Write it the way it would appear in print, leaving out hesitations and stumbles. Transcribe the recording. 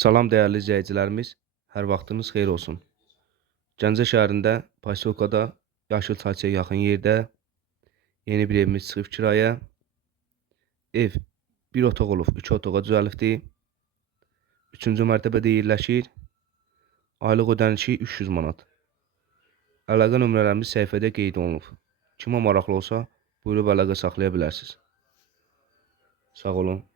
Salam dəyərli izləyicilərimiz, hər vaxtınız xeyir olsun. Gəncə şəhərində Posilkada Yaşıl Çayçaya yaxın yerdə yeni bir evimiz çıxıb kirayə. Ev 1 otaq olub, 2 otağa düzəlibdir. 3-cü mərtəbədə yerləşir. Aylıq ödənişi 300 manat. Əlaqə nömrələrimiz səhifədə qeyd olunub. Kimə maraqlı olsa, buyurub əlaqə saxlaya bilərsiniz. Sağ olun.